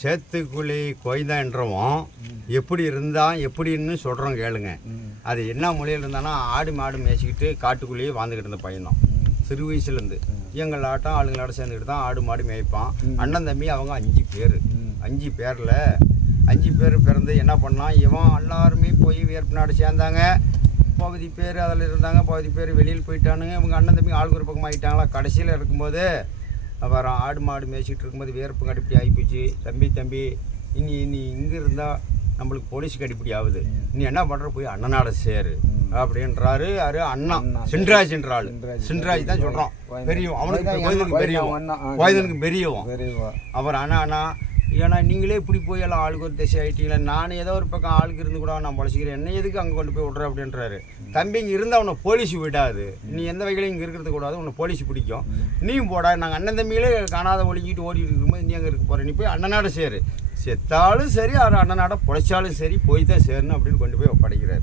சேத்துக்குழி கொய்தான்றவன் எப்படி இருந்தான் எப்படின்னு சொல்கிறோம் கேளுங்க. அது என்ன மொழியில் இருந்தானா ஆடு மாடு மேய்ச்சிக்கிட்டு காட்டுக்குள்ளேயே வாழ்ந்துக்கிட்டு இருந்த பையன்தான். சிறு வயசுலேருந்து எங்கள் ஆட்டம் ஆளுங்களோட சேர்ந்துக்கிட்டு தான் ஆடு மாடு மேய்ப்பான். அண்ணன் தம்பி அவங்க 5 பேர். 5 பேரில் 5 பேர் பிறந்து என்ன பண்ணான், இவன் எல்லாருமே போய் வேர்ப்பு நாடு சேர்ந்தாங்க. பகுதி பேர் அதில் இருந்தாங்க, பகுதி பேர் வெளியில் போயிட்டானுங்க. இவங்க அண்ணன் தம்பி ஆளுக்கு ஒரு பக்கம் ஆகிட்டாங்களா. கடைசியில் இருக்கும்போது அப்புறம் ஆடு மாடு மேய்ச்சிட்டு இருக்கும்போது வேர்ப்பு கடிப்படி ஆகிப்போச்சு. தம்பி இனி இங்கே இருந்தால் நம்மளுக்கு போலீஸ் கடிப்படி ஆகுது, நீ என்ன பண்ணுற போய் அண்ணனாட சேரு அப்படின்றாரு. யாரு அண்ணா சின்ராஜ்ன்ற ஆள். சின்ராஜ் தான் சொல்கிறான் பெரியவன். அவனுக்கு கோயிலுக்கு பெரியவன். அப்புறம் அண்ணா ஏன்னா நீங்களே இப்படி போய் எல்லாம் ஆளுக்கு ஒரு திசை ஆகிட்டீங்களா, நான் ஏதோ ஒரு பக்கம் ஆளுக்கு இருந்து கூட நான் பொழைச்சிக்கிறேன், என்ன எதுக்கு அங்கே கொண்டு போய் விட்ற அப்படின்றாரு. தம்பி இங்கே இருந்தால் உன்னை போலீஸ் விடாது, நீ எந்த வகையிலும் இங்கே இருக்கிறது கூடாது, உன்னை போலீஸ் பிடிக்கும், நீயும் போடா. நாங்கள் அண்ணன் தம்பிகளே காணாத ஒழிஞ்சிட்டு ஓடிட்டு இருக்கும்போது நீ அங்கே இருக்க போகிற, நீ போய் அண்ணனாட சேரு, செத்தாலும் சரி அண்ணனாட பொழைச்சாலும் சரி போய் தான் சேரணும் அப்படின்னு கொண்டு போய் ஒப்படைக்கிறார்.